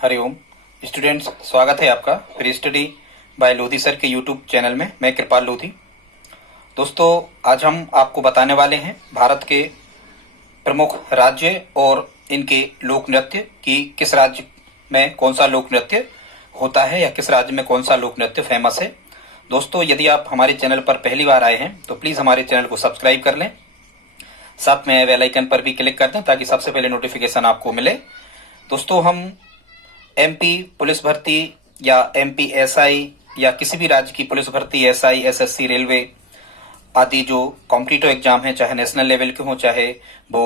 Hariom students, स्वागत है आपका pre study bye Lodhi sir के यूट्यूब चैनल में। मैं कृपाल लोधी। दोस्तों, आज हम आपको बताने वाले हैं भारत के प्रमुख राज्य और इनके लोक नृत्य कि किस राज्य में कौन सा लोक नृत्य होता है या किस राज्य में कौन सा लोक नृत्य फेमस है। दोस्तों, यदि आप हमारे चैनल पर पहली बार आए हैं तो प्लीज़ हमारे चैनल को सब्सक्राइब कर लें, साथ में बेल आइकन पर भी क्लिक कर दें ताकि सबसे पहले नोटिफिकेशन आपको मिले। दोस्तों, हम एमपी पुलिस भर्ती या एमपी एसआई या किसी भी राज्य की पुलिस भर्ती, एसआई, एसएससी, रेलवे आदि जो कॉम्पिटिटिव एग्जाम है, चाहे नेशनल लेवल के हों चाहे वो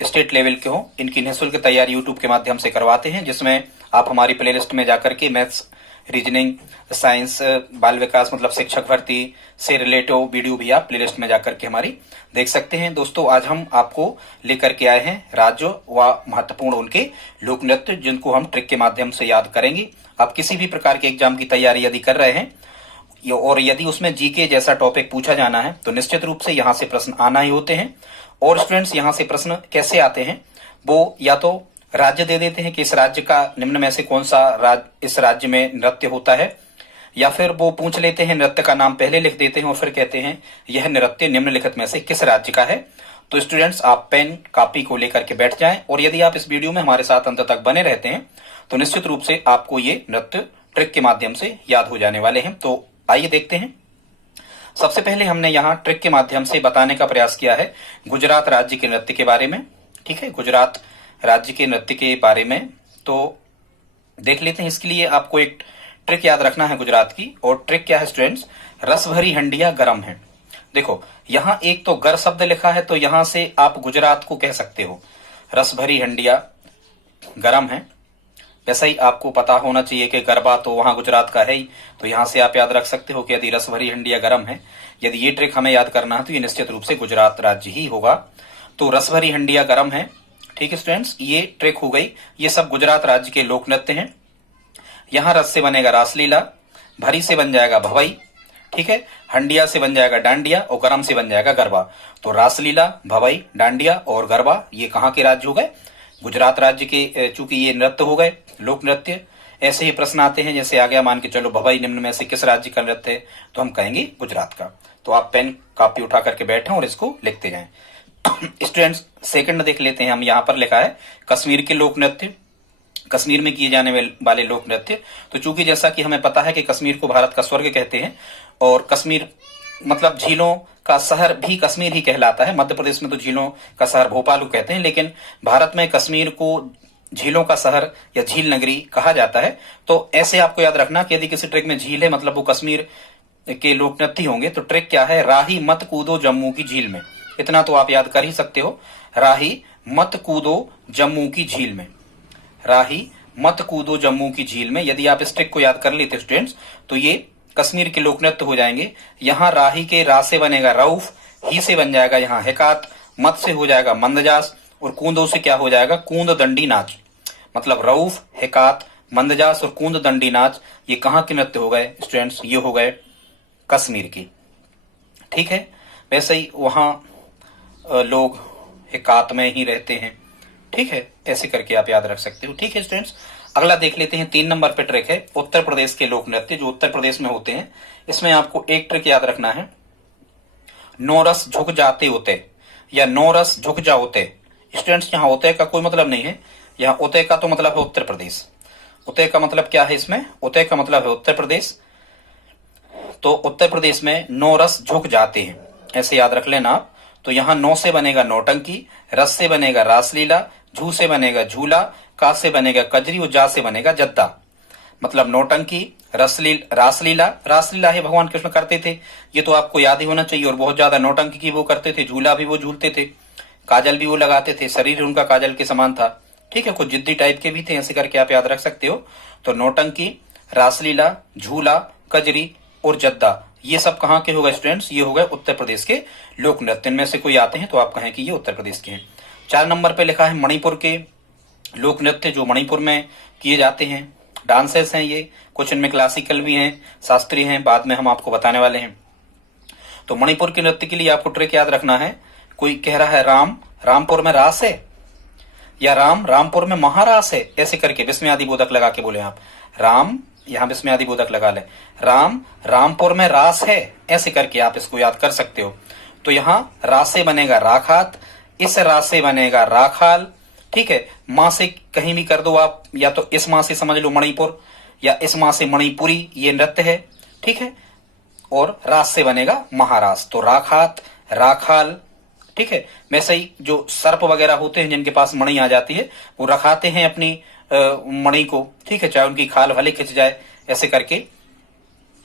स्टेट लेवल के हों, इनकी निःशुल्क तैयारी यूट्यूब के माध्यम से करवाते हैं, जिसमें आप हमारी प्लेलिस्ट में जाकर के मैथ्स, रीजनिंग, साइंस, बाल विकास मतलब शिक्षक भर्ती से रिलेटेड वीडियो भी आप प्लेलिस्ट में जाकर के हमारी देख सकते हैं। दोस्तों, आज हम आपको लेकर के आए हैं राज्यों व महत्वपूर्ण उनके लोक नृत्य, जिनको हम ट्रिक के माध्यम से याद करेंगे। आप किसी भी प्रकार के एग्जाम की तैयारी यदि कर रहे हैं और यदि उसमें जीके जैसा टॉपिक पूछा जाना है तो निश्चित रूप से यहाँ से प्रश्न आना ही होते हैं। और स्टूडेंट्स, यहाँ से प्रश्न कैसे आते हैं, वो या तो राज्य दे देते हैं कि इस राज्य का निम्न में से कौन सा इस राज्य में नृत्य होता है, या फिर वो पूछ लेते हैं, नृत्य का नाम पहले लिख देते हैं और फिर कहते हैं यह नृत्य निम्नलिखित में से किस राज्य का है। तो स्टूडेंट्स, आप पेन कापी को लेकर के बैठ जाएं और यदि आप इस वीडियो में हमारे साथ अंत तक बने रहते हैं तो निश्चित रूप से आपको ये नृत्य ट्रिक के माध्यम से याद हो जाने वाले हैं। तो आइए देखते हैं। सबसे पहले हमने यहाँ ट्रिक के माध्यम से बताने का प्रयास किया है गुजरात राज्य के नृत्य के बारे में। ठीक है, गुजरात राज्य के नृत्य के बारे में तो देख लेते हैं। इसके लिए आपको एक ट्रिक याद रखना है गुजरात की, और ट्रिक क्या है स्टूडेंट्स, रस भरी हंडिया गरम है। देखो, यहाँ एक तो गर शब्द लिखा है तो यहां से आप गुजरात को कह सकते हो रस भरी हंडिया गरम है। वैसा ही आपको पता होना चाहिए कि गरबा तो वहां गुजरात का है ही, तो यहां से आप याद रख सकते हो कि यदि रस भरी हंडिया गरम है, यदि ये ट्रिक हमें याद करना है तो ये निश्चित रूप से गुजरात राज्य ही होगा। तो रस भरी हंडिया गरम है। ठीक है स्टूडेंट्स, ये ट्रिक हो गई। ये सब गुजरात राज्य के लोक नृत्य हैं। यहाँ रस से बनेगा रासलीला, भरी से बन जाएगा भवई, ठीक है, हंडिया से बन जाएगा डांडिया और गरम से बन जाएगा गरबा। तो रासलीला, भवई, डांडिया और गरबा ये कहाँ के राज्य हो गए? गुजरात राज्य के। चूंकि ये नृत्य हो गए लोक नृत्य। ऐसे ही प्रश्न आते हैं, जैसे आ गया मान के चलो भवई निम्न में से किस राज्य का नृत्य है, तो हम कहेंगे गुजरात का। तो आप पेन कापी उठा करके बैठे और इसको लिखते जाएं। स्टूडेंट्स, सेकंड देख लेते हैं हम। यहाँ पर लिखा है कश्मीर के लोक नृत्य, कश्मीर में किए जाने वाले लोक नृत्य। तो चूंकि जैसा कि हमें पता है कि कश्मीर को भारत का स्वर्ग कहते हैं और कश्मीर मतलब झीलों का शहर भी कश्मीर ही कहलाता है। मध्य प्रदेश में तो झीलों का शहर भोपाल कहते हैं, लेकिन भारत में कश्मीर को झीलों का शहर या झील नगरी कहा जाता है। तो ऐसे आपको याद रखना कि यदि किसी ट्रिक में झील है मतलब वो कश्मीर के लोक नृत्य होंगे। तो ट्रिक क्या है, राही मत कूदो जम्मू की झील में। इतना तो आप याद कर ही सकते हो, राही मत कूदो जम्मू की झील में, राही मत कूदो जम्मू की झील में। यदि आप इस ट्रिक को याद कर लेते स्टूडेंट्स तो ये कश्मीर के लोक नृत्य हो जाएंगे। यहाँ राही के रा से बनेगा रऊफ, ही से बन जाएगा यहाँ हिकात, मत से हो जाएगा मंदजास और कूंदो से क्या हो जाएगा कूंद दंडी नाच। मतलब रऊफ, हिकात, मंदजास और कूंद दंडी नाच ये कहाँ के नृत्य हो गए स्टूडेंट्स? ये हो गए कश्मीर की। ठीक है, वैसे ही वहां लोग हिकात में ही रहते हैं। ठीक है, ऐसे करके आप याद रख सकते हो। ठीक है स्टूडेंट्स, अगला देख लेते हैं। 3 नंबर पे ट्रिक है उत्तर प्रदेश के लोक नृत्य, जो उत्तर प्रदेश में होते हैं। इसमें आपको एक ट्रिक याद रखना है, नो रस झुक जाते होते या नो रस झुक जाओते। स्टूडेंट्स, यहाँ होते का कोई मतलब नहीं है, यहाँ उते का तो मतलब है उत्तर प्रदेश। उते का मतलब क्या है इसमें? उते का मतलब है उत्तर प्रदेश। तो उत्तर प्रदेश में नो रस झुक जाते हैं, ऐसे याद रख लेना आप। तो यहाँ नो से बनेगा नौटंकी, रस से बनेगा रासलीला, झू से बनेगा झूला, का से बनेगा कजरी और जा से बनेगा जद्दा। मतलब नौटंकी, रासलीला, रासलीला है भगवान कृष्ण करते थे, ये तो आपको याद ही होना चाहिए। और बहुत ज्यादा नौटंकी की वो करते थे, झूला भी वो झूलते थे, काजल भी वो लगाते थे, शरीर उनका काजल के समान था। ठीक है, कुछ जिद्दी टाइप के भी थे, ऐसे करके आप याद रख सकते हो। तो नौटंकी, रासलीला, झूला, कजरी और जद्दा ये सब कहाँ के हो गए स्टूडेंट्स? ये हो गए उत्तर प्रदेश के लोक नृत्य। इनमें से कोई आते हैं तो आप कहें कि ये उत्तर प्रदेश के हैं। 4 नंबर पे लिखा है मणिपुर के लोक नृत्य, जो मणिपुर में किए जाते हैं। डांसेस हैं ये, कुछ इनमें क्लासिकल भी हैं, शास्त्रीय हैं, बाद में हम आपको बताने वाले हैं। तो मणिपुर के नृत्य के लिए आपको ट्रिक याद रखना है। कोई कह रहा है राम, रामपुर में रास है, या राम रामपुर में महारास है, ऐसे करके विस्मय आदि बोधक लगा के बोले आप। राम, यहां विस्मय आदि बोधक लगा ले। राम रामपुर में रास है, ऐसे करके आप इसको याद कर सकते हो। तो यहां रास से बनेगा राखात, इस रास से बनेगा राखाल, ठीक है। मां से कहीं भी कर दो आप, या तो इस मां से समझ लो मणिपुर, या इस मां से मणिपुरी, ये नृत्य है, ठीक है। और रास से बनेगा महारास, तो राखात, राखाल, ठीक है। वैसे ही जो सर्प वगैरह होते हैं जिनके पास मणि आ जाती है, वो रखाते हैं अपनी मणि को, ठीक है, चाहे उनकी खाल भले खिंच जाए, ऐसे करके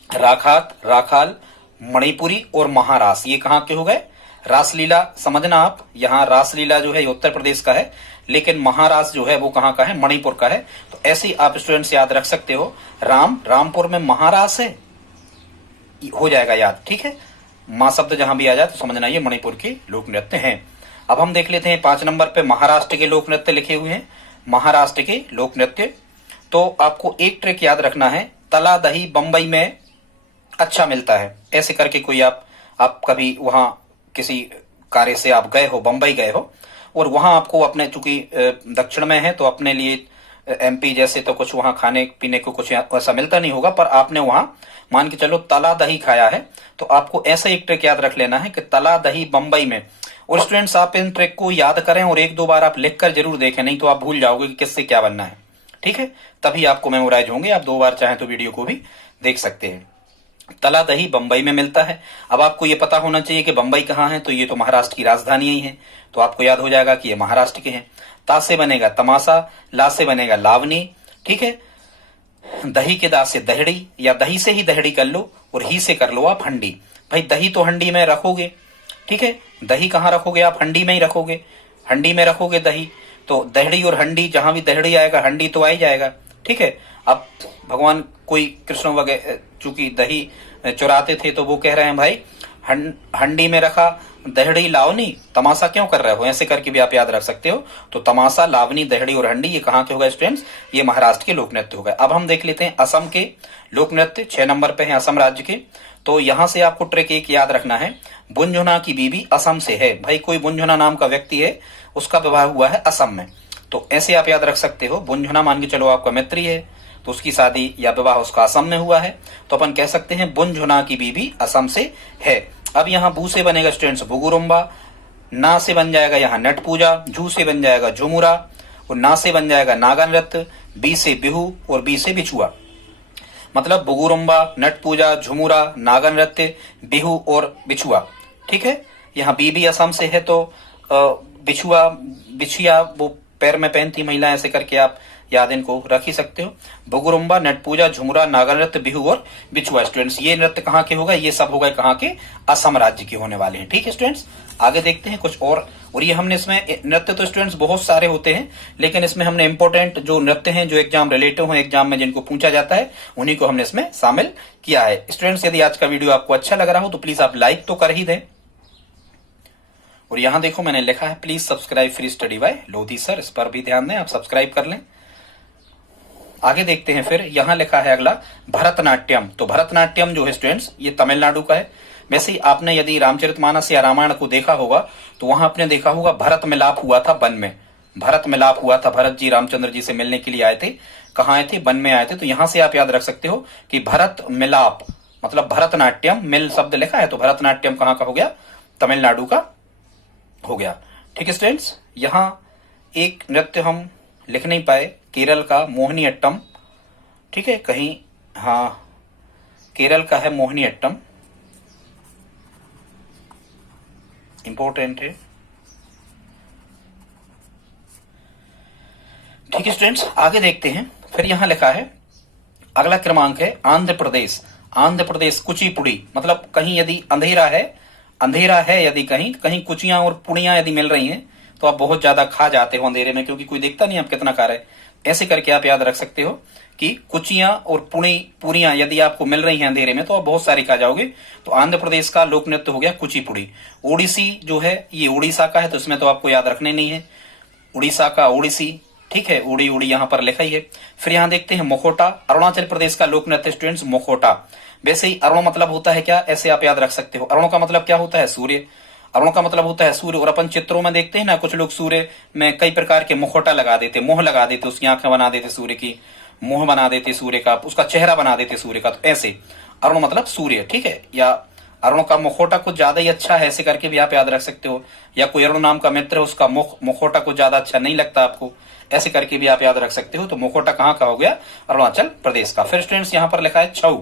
राखात, राखाल, मणिपुरी और महारास, ये कहाँ के हो गए? रासलीला समझना आप, यहाँ रासलीला जो है ये उत्तर प्रदेश का है, लेकिन महारास जो है वो कहाँ का है? मणिपुर का है। तो ऐसे ही आप स्टूडेंट्स याद रख सकते हो, राम रामपुर में महारास है, हो जाएगा याद, ठीक है। मां शब्द जहां भी आ जाए तो समझना ये मणिपुर के लोक नृत्य हैं। अब हम देख लेते हैं 5 नंबर पे महाराष्ट्र के लोक नृत्य लिखे हुए हैं। महाराष्ट्र के लोक नृत्य, तो आपको एक ट्रिक याद रखना है, तला दही बंबई में अच्छा मिलता है, ऐसे करके कोई आप कभी वहां किसी कार्य से आप गए हो, बंबई गए हो, और वहां आपको अपने, चूंकि दक्षिण में है तो अपने लिए एमपी जैसे तो कुछ वहां खाने पीने को कुछ ऐसा मिलता नहीं होगा, पर आपने वहां मान के चलो तला दही खाया है, तो आपको ऐसा एक ट्रिक याद रख लेना है कि तला दही बंबई में। और स्टूडेंट्स आप इन ट्रिक को याद करें और 1-2 बार आप लिख कर जरूर देखें, नहीं तो आप भूल जाओगे कि किससे क्या बनना है, ठीक है। तभी आपको मेमोराइज होंगे। आप 2 बार चाहें तो वीडियो को भी देख सकते हैं। तला दही बंबई में मिलता है। अब आपको ये पता होना चाहिए कि बंबई कहाँ है, तो ये तो महाराष्ट्र की राजधानी ही है, तो आपको याद हो जाएगा कि ये महाराष्ट्र के हैं। ता से बनेगा तमाशा, ला से बनेगा लावनी, ठीक है। दही के दा से दहड़ी, या दही से ही दहड़ी कर लो, और ही से कर लो आप हंडी। भाई दही तो हंडी में रखोगे, ठीक है, दही कहाँ रखोगे आप? हंडी में ही रखोगे, हंडी में रखोगे दही, तो दहड़ी और हंडी, जहां भी दहड़ी आएगा हंडी तो आ ही जाएगा, ठीक है। अब भगवान कोई कृष्ण वगैरह चूंकि दही चुराते थे, तो वो कह रहे हैं भाई हंडी में रखा, दहड़ी लावनी, तमाशा क्यों कर रहे हो, ऐसे करके भी आप याद रख सकते हो। तो तमाशा, लावनी, दहड़ी और हंडी, ये कहाँ के हो गए स्टूडेंट्स? ये महाराष्ट्र के लोक नृत्य हो गए। अब हम देख लेते हैं असम के लोक नृत्य। 6 नंबर पे है असम राज्य के। तो यहां से आपको ट्रिक एक याद रखना है, बुंझुना की बीबी असम से है। भाई कोई बुंझुना नाम का व्यक्ति है, उसका विवाह हुआ है असम में, तो ऐसे आप याद रख सकते हो। बुंझुना मान के चलो आपका मित्री है, तो उसकी शादी या विवाह उसका असम में हुआ है, तो अपन कह सकते हैं बुंझुना की बीबी असम से है। अब यहाँ बू से बनेगा स्टूडेंट्स बुगुरुम्बा, ना से बन जाएगा यहाँ नट पूजा, झू से बन जाएगा झुमुरा, और ना से बन जाएगा नागा नृत्य, बी से बिहू और बी से बिछुआ। मतलब बुगुरुम्बा, नट पूजा, झुमुरा, नागा नृत्य, बिहू और बिछुआ, ठीक है। यहाँ बीबी असम से है, तो बिछुआ, बिछिया वो पैर में पहनती महिला, ऐसे करके आप याद इनको रख ही सकते हो। बुगुरुम्बा, नट पूजा, झुमुरा, नागा नृत्य, बिहू और बिछुआ। स्टूडेंट्स ये नृत्य कहाँ के हो गए? ये सब हो गए कहाँ के? असम राज्य के होने वाले हैं, ठीक है स्टूडेंट्स। आगे देखते हैं कुछ और ये हमने इसमें नृत्य तो स्टूडेंट्स बहुत सारे होते हैं, लेकिन इसमें हमने इंपॉर्टेंट जो नृत्य हैं, जो एग्जाम रिलेटिव हैं, एग्जाम में जिनको पूछा जाता है, उन्हीं को हमने इसमें शामिल किया है। स्टूडेंट्स यदि आज का वीडियो आपको अच्छा लग रहा हो तो प्लीज आप लाइक तो कर ही दें। और यहां देखो मैंने लिखा है please subscribe free study bye Lodhi sir, इस पर भी ध्यान दें, आप सब्सक्राइब कर लें। आगे देखते हैं फिर, यहां लिखा है अगला भरतनाट्यम। तो भरतनाट्यम जो है स्टूडेंट्स ये तमिलनाडु का है। वैसे ही आपने यदि रामचरितमानस या रामायण को देखा होगा तो वहां आपने देखा होगा भरत मिलाप हुआ था वन में, भरत मिलाप हुआ था, भरत जी रामचंद्र जी से मिलने के लिए आए थे। कहाँ आए थे? वन में आए थे। तो यहां से आप याद रख सकते हो कि भरत मिलाप मतलब भरतनाट्यम, मिल शब्द लिखा है, तो भरतनाट्यम कहाँ का हो गया? तमिलनाडु का हो गया, ठीक है स्टूडेंट्स। यहाँ एक नृत्य हम लिख नहीं पाए, केरल का मोहिनी अट्टम, ठीक है, कहीं हाँ केरल का है मोहिनी अट्टम, इंपॉर्टेंट है, ठीक है स्टूडेंट्स। आगे देखते हैं फिर, यहां लिखा है अगला क्रमांक है आंध्र प्रदेश। आंध्र प्रदेश कुचिपुड़ी, मतलब कहीं यदि अंधेरा है यदि कहीं कुचियां और पुड़ियां यदि मिल रही हैं तो आप बहुत ज्यादा खा जाते हो अंधेरे में, क्योंकि कोई देखता नहीं आप कितना खा रहे। ऐसे करके आप याद रख सकते हो कि कुचियां और पूरियां यदि आपको मिल रही हैं अंधेरे में तो आप बहुत सारी खा जाओगे। तो आंध्र प्रदेश का लोक नृत्य हो गया कुचिपुड़ी। ओडिसी जो है ये उड़ीसा का है, तो इसमें तो आपको याद रखने नहीं है, उड़ीसा का ओडिसी, ठीक है, उड़ी उड़ी यहां पर लिखा ही है। फिर यहां देखते हैं मुखोटा, अरुणाचल प्रदेश का लोक नृत्य स्टूडेंट्स मुखोटा। वैसे ही अरुण मतलब होता है क्या, ऐसे आप याद रख सकते हो। अरुण का मतलब क्या होता है? सूर्य। अरुण का मतलब होता है सूर्य। और अपन चित्रों में देखते हैं ना, कुछ लोग सूर्य में कई प्रकार के मुखौटा लगा देते, मुंह लगा देते, उसकी आंखें बना देते सूर्य की, मुंह बना देते सूर्य का, उसका चेहरा बना देते सूर्य का। तो ऐसे अरुण मतलब सूर्य, ठीक है। या अरुण का मुखौटा कुछ ज्यादा ही अच्छा है, ऐसे करके भी आप याद रख सकते हो। या कोई अरुण नाम का मित्र है, उसका मुखौटा कुछ ज्यादा अच्छा नहीं लगता आपको, ऐसे करके भी आप याद रख सकते हो। तो मुखौटा कहाँ का हो गया? अरुणाचल प्रदेश का। फिर स्टूडेंट्स यहाँ पर लिखा है छऊ।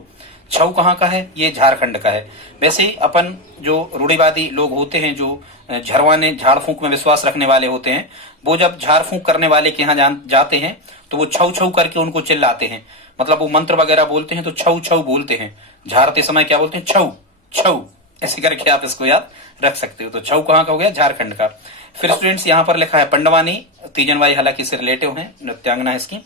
छऊ कहाँ का है? ये झारखंड का है। वैसे ही अपन जो रूढ़िवादी लोग होते हैं, जो झरवाने झाड़ फूंक में विश्वास रखने वाले होते हैं, वो जब झाड़ फूंक करने वाले के यहाँ जाते हैं तो वो छऊ छऊ करके उनको चिल्लाते हैं। मतलब वो मंत्र वगैरह बोलते हैं तो छऊ छऊ बोलते हैं। झाड़ते समय क्या बोलते हैं? छऊ छऊ, ऐसे करके आप इसको याद रख सकते हो। तो छऊ कहाँ का हो गया? झारखंड का। फिर स्टूडेंट्स यहाँ पर लिखा है पंडवानी। तीजनबाई हालांकि इससे रिलेटिव है, नृत्यांगना है इसकी।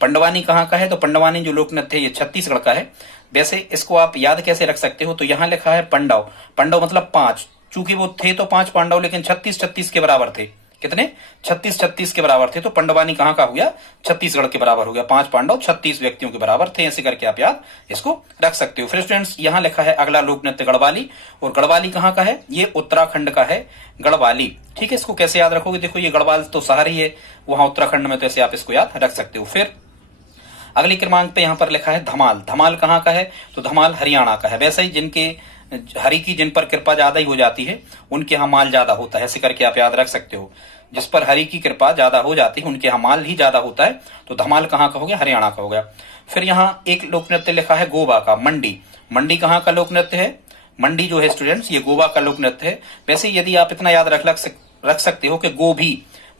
पंडवानी कहाँ का है? तो पंडवानी जो लोक नृत्य है ये छत्तीसगढ़ का है। वैसे इसको आप याद कैसे रख सकते हो? तो यहाँ लिखा है पंडव। पंडव मतलब 5, चूंकि वो थे तो 5 पांडव, लेकिन 36-36 के बराबर थे। कितने? 36-36 के बराबर थे। तो पंडवानी कहाँ का हो गया? छत्तीसगढ़ के बराबर हो गया। 5 पांडव 36 व्यक्तियों के बराबर थे, ऐसे करके आप याद इसको रख सकते हो। फिर स्टूडेंट्स यहाँ लिखा है अगला लोक नृत्य गढ़वाली। और गढ़वाली कहाँ का है? ये उत्तराखंड का है गढ़वाली, ठीक है। इसको कैसे याद रखोगे? देखो ये गढ़वाल तो शहर ही है वहां उत्तराखंड में, तो ऐसे आप इसको याद रख सकते हो। फिर अगले क्रमांक पे यहाँ पर लिखा है धमाल। धमाल कहाँ का है? तो धमाल हरियाणा का है। वैसे ही जिनके हरि की जिन पर कृपा ज्यादा ही हो जाती है उनके यहाँ माल ज्यादा होता है, ऐसे करके आप याद रख सकते हो। जिस पर हरि की कृपा ज्यादा हो जाती है उनके यहाँ माल ही ज्यादा होता है। तो धमाल कहाँ का हो गया? हरियाणा का हो गया। फिर यहाँ एक लोक नृत्य लिखा है गोवा का, मंडी। मंडी कहाँ का लोक नृत्य है? मंडी जो है स्टूडेंट्स ये गोवा का लोक नृत्य है। वैसे यदि आप इतना याद रख सकते हो कि गोभी,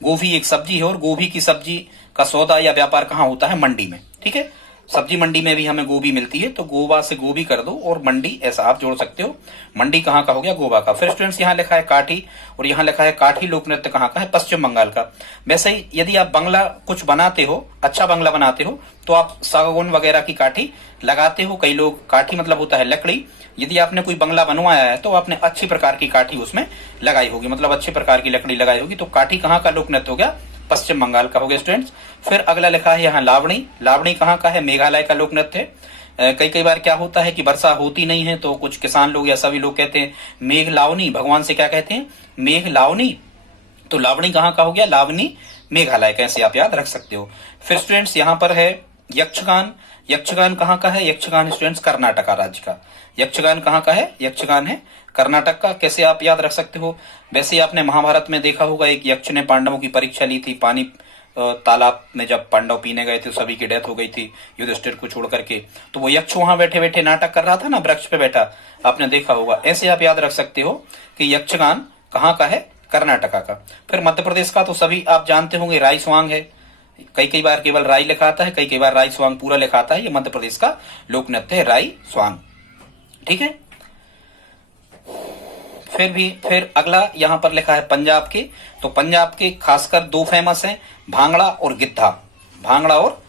गोभी एक सब्जी है और गोभी की सब्जी का सौदा या व्यापार कहाँ होता है? मंडी में, ठीक है। सब्जी मंडी में भी हमें गोभी मिलती है, तो गोवा से गोभी कर दो और मंडी, ऐसा आप जोड़ सकते हो। मंडी कहाँ का हो गया? गोवा का। फिर स्टूडेंट्स यहाँ लिखा है काठी। और यहाँ लिखा है काठी लोक नृत्य कहाँ का है? पश्चिम बंगाल का। वैसे ही यदि आप बंगला कुछ बनाते हो, अच्छा बंगला बनाते हो, तो आप सागौन वगैरह की काठी लगाते हो। कई लोग, काठी मतलब होता है लकड़ी। यदि आपने कोई बंगला बनवाया है तो आपने अच्छी प्रकार की काठी उसमें लगाई होगी, मतलब अच्छे प्रकार की लकड़ी लगाई होगी। तो काठी कहाँ का लोक नृत्य हो गया? पश्चिम बंगाल का हो गया स्टूडेंट्स। फिर अगला लिखा है यहाँ लावणी। लावणी कहाँ का है? मेघालय का लोक नृत्य है। कई बार क्या होता है कि वर्षा होती नहीं है, तो कुछ किसान लोग या सभी लोग कहते हैं मेघ लावनी, भगवान से क्या कहते हैं? मेघ लावनी। तो लावणी कहाँ का हो गया? लावनी मेघालय का, ऐसे आप याद रख सकते हो। फिर स्टूडेंट्स यहाँ पर है यक्षगान। यक्षगान कहाँ का है? यक्षगान स्टूडेंट्स कर्नाटका राज्य का। यक्षगान कहाँ का है? यक्षगान है कर्नाटक का। कैसे आप याद रख सकते हो? वैसे आपने महाभारत में देखा होगा, एक यक्ष ने पांडवों की परीक्षा ली थी। पानी तालाब में जब पांडव पीने गए थे, सभी की डेथ हो गई थी युधिष्ठिर को छोड़ करके। तो वो यक्ष वहां बैठे बैठे नाटक कर रहा था ना, वृक्ष पे बैठा, आपने देखा होगा। ऐसे आप याद रख सकते हो कि यक्षगान कहाँ का है? कर्नाटका का। फिर मध्य प्रदेश का तो सभी आप जानते होंगे, राई स्वांग है। कई बार केवल राई लिखा आता है, कई बार राई स्वांग पूरा लिखा आता है। ये मध्य प्रदेश का लोक नृत्य है, राई स्वांग, ठीक है। फिर अगला यहाँ पर लिखा है पंजाब के। तो पंजाब के खासकर 2 फेमस हैं, भांगड़ा और गिद्धा। भांगड़ा और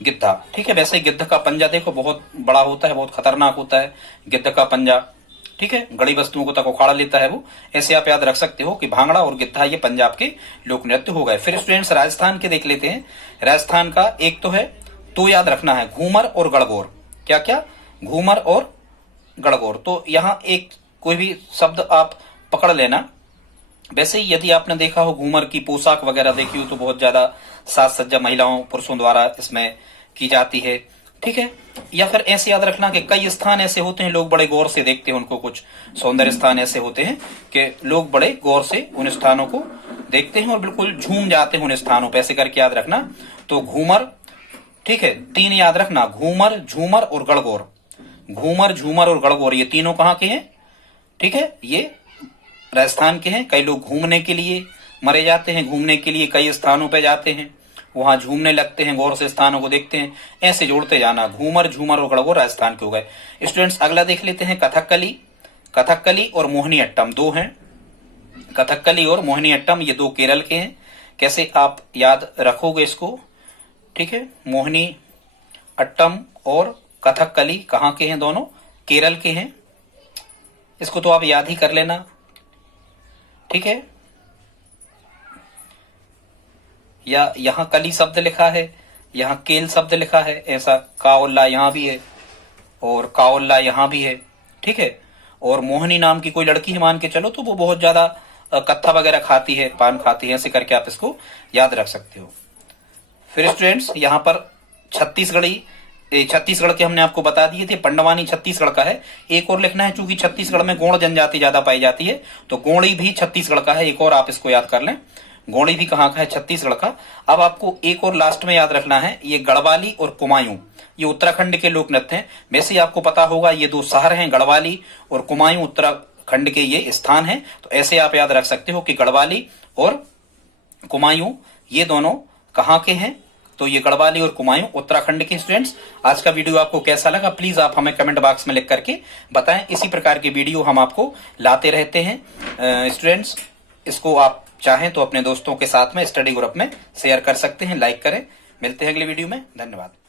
गिद्धा, ठीक है। वैसे गिद्ध का पंजा देखो बहुत बड़ा होता है, बहुत खतरनाक होता है गिद्ध का पंजा, ठीक है। गड़ी वस्तुओं को तक उखाड़ लेता है वो। ऐसे आप याद रख सकते हो कि भांगड़ा और गिद्धा ये पंजाब के लोक नृत्य हो गए। फिर स्टूडेंट्स राजस्थान के देख लेते हैं। राजस्थान का एक तो है, तो याद रखना है घूमर और गणगौर। क्या क्या? घूमर और गणगौर। तो यहाँ एक कोई भी शब्द आप पकड़ लेना। वैसे ही यदि आपने देखा हो घूमर की पोशाक वगैरह देखी हो तो बहुत ज्यादा साज सज्जा महिलाओं पुरुषों द्वारा इसमें की जाती है, ठीक है। या फिर ऐसे याद रखना कि कई स्थान ऐसे होते हैं लोग बड़े गौर से देखते हैं उनको। कुछ सौंदर्य स्थान ऐसे होते हैं कि लोग बड़े गौर से उन स्थानों को देखते हैं और बिल्कुल झूम जाते हैं उन स्थानों पर, ऐसे करके याद रखना। तो घूमर, ठीक है, 3 याद रखना, घूमर, झूमर और गणगौर। घूमर, झूमर और गणगौर ये तीनों कहाँ के हैं? ठीक है, ये राजस्थान के हैं। कई लोग घूमने के लिए मरे जाते हैं, घूमने के लिए कई स्थानों पे जाते हैं, वहां झूमने लगते हैं, गौर से स्थानों को देखते हैं, ऐसे जोड़ते जाना। घूमर, झूमर और गणगौर राजस्थान के हो गए। स्टूडेंट्स अगला देख लेते हैं कथकली। कथकली और मोहिनी अट्टम 2 हैं। कथकली और मोहिनी अट्टम ये 2 केरल के हैं। कैसे आप याद रखोगे इसको? ठीक है, मोहिनी अट्टम और कथकली कहाँ के हैं? दोनों केरल के हैं। इसको तो आप याद ही कर लेना, ठीक है। या यहां कली शब्द लिखा है, यहां केल शब्द लिखा है, ऐसा काउल्ला यहां भी है और काउल्ला यहां भी है, ठीक है। और मोहनी नाम की कोई लड़की है मान के चलो, तो वो बहुत ज्यादा कत्था वगैरह खाती है, पान खाती है, ऐसे करके आप इसको याद रख सकते हो। फिर स्टूडेंट्स यहाँ पर छत्तीसगढ़ के हमने आपको बता दिए थे, पंडवानी छत्तीसगढ़ का है। एक और लिखना है, चूंकि छत्तीसगढ़ में गोंड जनजाति ज्यादा पाई जाती है, तो गोंडी भी छत्तीसगढ़ का है। एक और आप इसको याद कर लें, गोंडी भी कहाँ का है, छत्तीसगढ़ का। अब आपको एक और लास्ट में याद रखना है, ये गढ़वाली और कुमायूं, ये उत्तराखंड के लोक नृत्य हैं। वैसे आपको पता होगा ये दो शहर हैं, गढ़वाली और कुमायूं उत्तराखंड के ये स्थान हैं। तो ऐसे आप याद रख सकते हो कि गढ़वाली और कुमायूं ये दोनों कहाँ के हैं, तो ये गढ़वाली और कुमायूं उत्तराखंड के। स्टूडेंट्स, आज का वीडियो आपको कैसा लगा प्लीज आप हमें कमेंट बॉक्स में लिख करके बताएं। इसी प्रकार के वीडियो हम आपको लाते रहते हैं। स्टूडेंट्स, इसको आप चाहें तो अपने दोस्तों के साथ में स्टडी ग्रुप में शेयर कर सकते हैं, लाइक करें। मिलते हैं अगले वीडियो में, धन्यवाद।